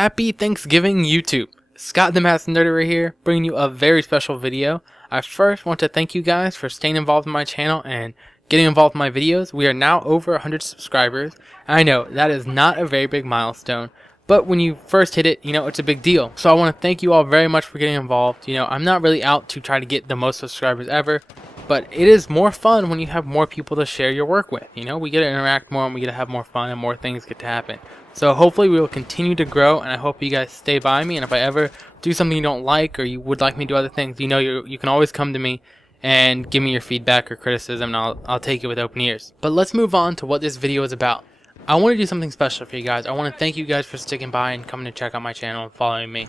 Happy Thanksgiving, YouTube! Scott the Math Nerder here, bringing you a very special video. I first want to thank you guys for staying involved in my channel and getting involved in my videos. We are now over 100 subscribers. I know, that is not a very big milestone, but when you first hit it, it's a big deal. So I want to thank you all very much for getting involved. I'm not really out to try to get the most subscribers ever, but it is more fun when you have more people to share your work with. We get to interact more and we get to have more fun and more things get to happen. So hopefully we will continue to grow, and I hope you guys stay by me. And if I ever do something you don't like or you would like me to do other things, you can always come to me and give me your feedback or criticism, and I'll take it with open ears. But let's move on to what this video is about. I want to do something special for you guys. I want to thank you guys for sticking by and coming to check out my channel and following me.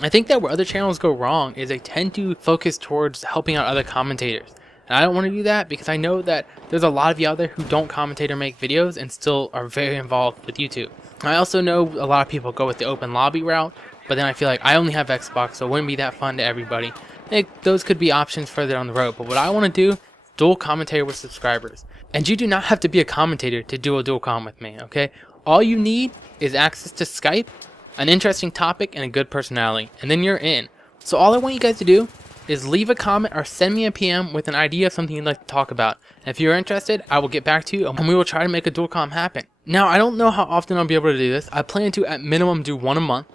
I think that where other channels go wrong is they tend to focus towards helping out other commentators. And I don't want to do that because I know that there's a lot of you out there who don't commentate or make videos and still are very involved with YouTube. I also know a lot of people go with the open lobby route, but then I feel like I only have Xbox, so it wouldn't be that fun to everybody. Those could be options further down the road, but what I want to do is dual commentator with subscribers. And you do not have to be a commentator to do a dual com with me, okay? All you need is access to Skype, an interesting topic, and a good personality, and then you're in. So all I want you guys to do is leave a comment or send me a PM with an idea of something you'd like to talk about. And if you're interested, I will get back to you and we will try to make a dual com happen. Now, I don't know how often I'll be able to do this. I plan to at minimum do one a month,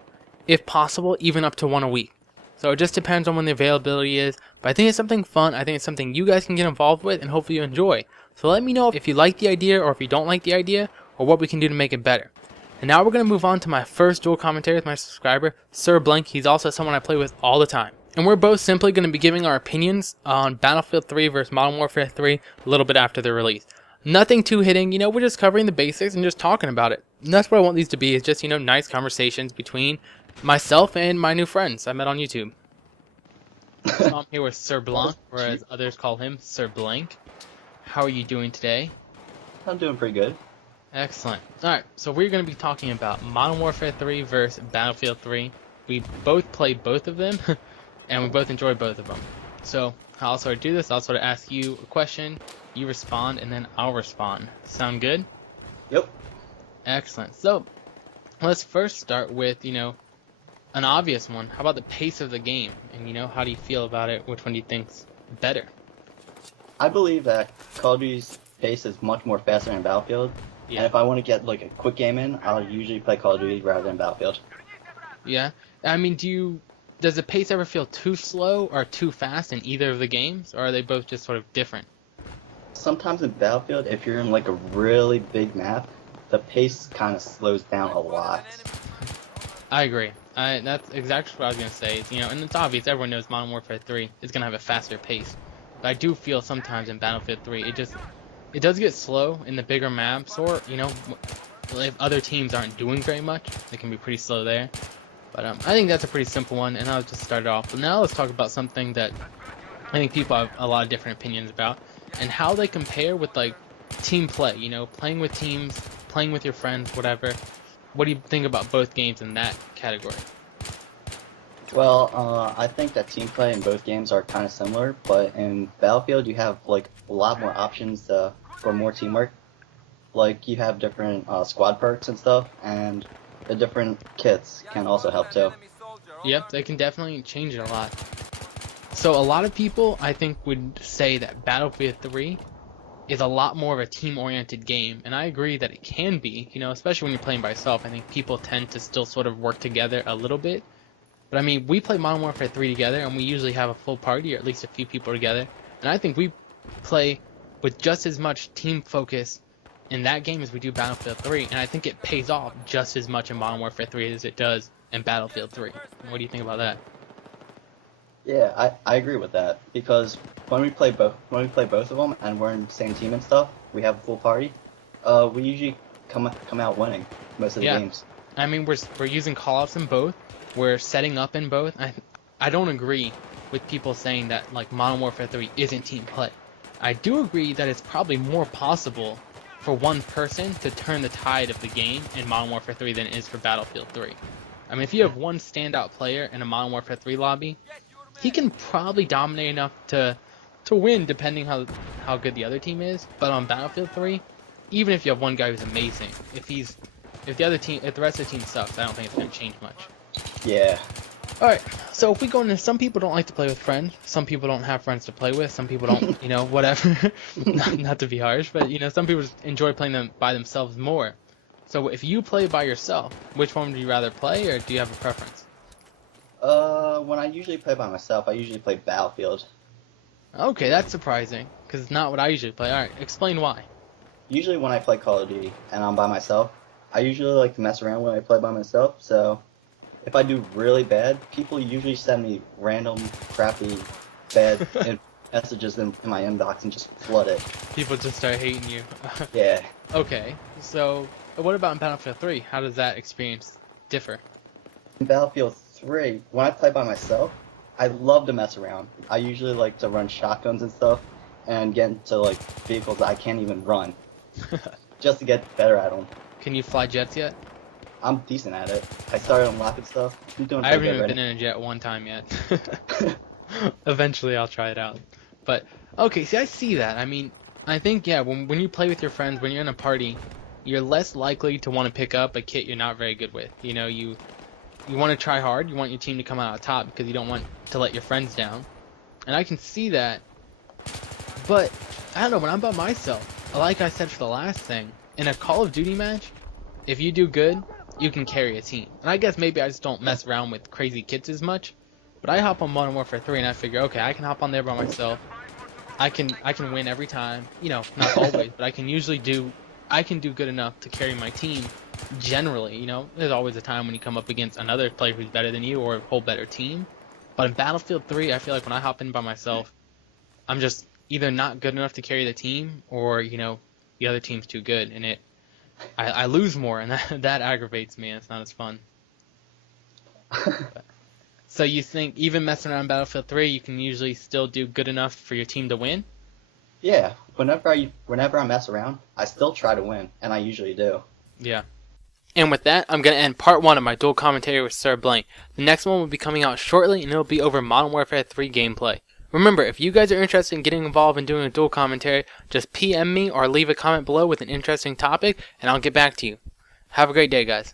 if possible, even up to one a week. So it just depends on when the availability is, but I think it's something fun. I think it's something you guys can get involved with and hopefully you enjoy. So let me know if you like the idea or if you don't like the idea or what we can do to make it better. And now we're going to move on to my first dual commentary with my subscriber, Sir Blank. He's also someone I play with all the time. And we're both simply going to be giving our opinions on Battlefield 3 versus Modern Warfare 3 a little bit after the release. Nothing too hitting, we're just covering the basics and just talking about it. And that's what I want these to be, is just, nice conversations between myself and my new friends I met on YouTube. So I'm here with Sir Blanc, or as others call him, Sir Blank. How are you doing today? I'm doing pretty good. Excellent. Alright, so we're going to be talking about Modern Warfare 3 versus Battlefield 3. We both play both of them, and we both enjoy both of them. So, I'll sort of do this. I'll sort of ask you a question, you respond, and then I'll respond. Sound good? Yep. Excellent. So, let's first start with, an obvious one. How about the pace of the game? And, how do you feel about it? Which one do you think's better? I believe that Call of Duty's pace is much more faster than Battlefield. Yeah. And if I want to get like a quick game in, I'll usually play Call of Duty rather than Battlefield. Yeah. I mean, does the pace ever feel too slow or too fast in either of the games? Or are they both just sort of different? Sometimes in Battlefield, if you're in like a really big map, the pace kind of slows down a lot. I agree. That's exactly what I was going to say. And it's obvious, everyone knows Modern Warfare 3 is going to have a faster pace. But I do feel sometimes in Battlefield 3, it does get slow in the bigger maps, or, if other teams aren't doing very much, it can be pretty slow there. But I think that's a pretty simple one, and I'll just start it off. But now let's talk about something that I think people have a lot of different opinions about, and how they compare with, like, team play, playing with teams, playing with your friends, whatever. What do you think about both games in that category? Well, I think that team play in both games are kind of similar, but in Battlefield you have like a lot more options for more teamwork. Like you have different squad perks and stuff, and the different kits can also help too. Yep, they can definitely change it a lot. So a lot of people, I think, would say that Battlefield 3 is a lot more of a team-oriented game, and I agree that it can be, especially when you're playing by yourself. I think people tend to still sort of work together a little bit. But I mean, we play Modern Warfare 3 together, and we usually have a full party, or at least a few people together. And I think we play with just as much team focus in that game as we do Battlefield 3, and I think it pays off just as much in Modern Warfare 3 as it does in Battlefield 3. What do you think about that? Yeah, I agree with that, because when we play both of them and we're in the same team and stuff, we have a full party. We usually come out winning most of the games. I mean, we're using call-outs in both. We're setting up in both. I don't agree with people saying that like Modern Warfare 3 isn't team play. I do agree that it's probably more possible for one person to turn the tide of the game in Modern Warfare 3 than it is for Battlefield 3. I mean, if you have one standout player in a Modern Warfare 3 lobby, he can probably dominate enough to win, depending how good the other team is. But on Battlefield 3, even if you have one guy who's amazing, if he's if the rest of the team sucks, I don't think it's gonna change much. Yeah. All right. So if we go into, some people don't like to play with friends. Some people don't have friends to play with. Some people don't, whatever. not to be harsh, but some people just enjoy playing them by themselves more. So if you play by yourself, which one would you rather play, or do you have a preference? When I usually play by myself, I usually play Battlefield. Okay, that's surprising, because it's not what I usually play. All right, explain why. Usually when I play Call of Duty and I'm by myself, I usually like to mess around when I play by myself, so if I do really bad, people usually send me random, crappy, bad messages in my inbox and just flood it. People just start hating you. Yeah. Okay, so what about in Battlefield 3? How does that experience differ? In Battlefield 3, when I play by myself, I love to mess around. I usually like to run shotguns and stuff and get into like vehicles that I can't even run just to get better at them. Can you fly jets yet? I'm decent at it. I started unlocking stuff. I'm doing I pretty haven't good even been in a jet one time yet. Eventually I'll try it out. But, okay, see, I see that. I mean, I think, yeah, when you play with your friends, when you're in a party, you're less likely to want to pick up a kit you're not very good with. You want to try hard, you want your team to come out on top because you don't want to let your friends down. And I can see that. But, I don't know, when I'm by myself, like I said for the last thing, in a Call of Duty match, if you do good, you can carry a team. And I guess maybe I just don't mess around with crazy kits as much. But I hop on Modern Warfare 3 and I figure, okay, I can hop on there by myself. I can win every time. Not always, but I can do good enough to carry my team generally. There's always a time when you come up against another player who's better than you or a whole better team. But in Battlefield 3, I feel like when I hop in by myself, I'm just either not good enough to carry the team or, the other team's too good. And I lose more, and that aggravates me, and it's not as fun. So you think even messing around Battlefield 3, you can usually still do good enough for your team to win? Yeah, whenever I mess around, I still try to win, and I usually do. Yeah. And with that, I'm going to end part 1 of my dual commentary with Sir Blank. The next one will be coming out shortly, and it'll be over Modern Warfare 3 gameplay. Remember, if you guys are interested in getting involved in doing a dual commentary, just PM me or leave a comment below with an interesting topic, and I'll get back to you. Have a great day, guys.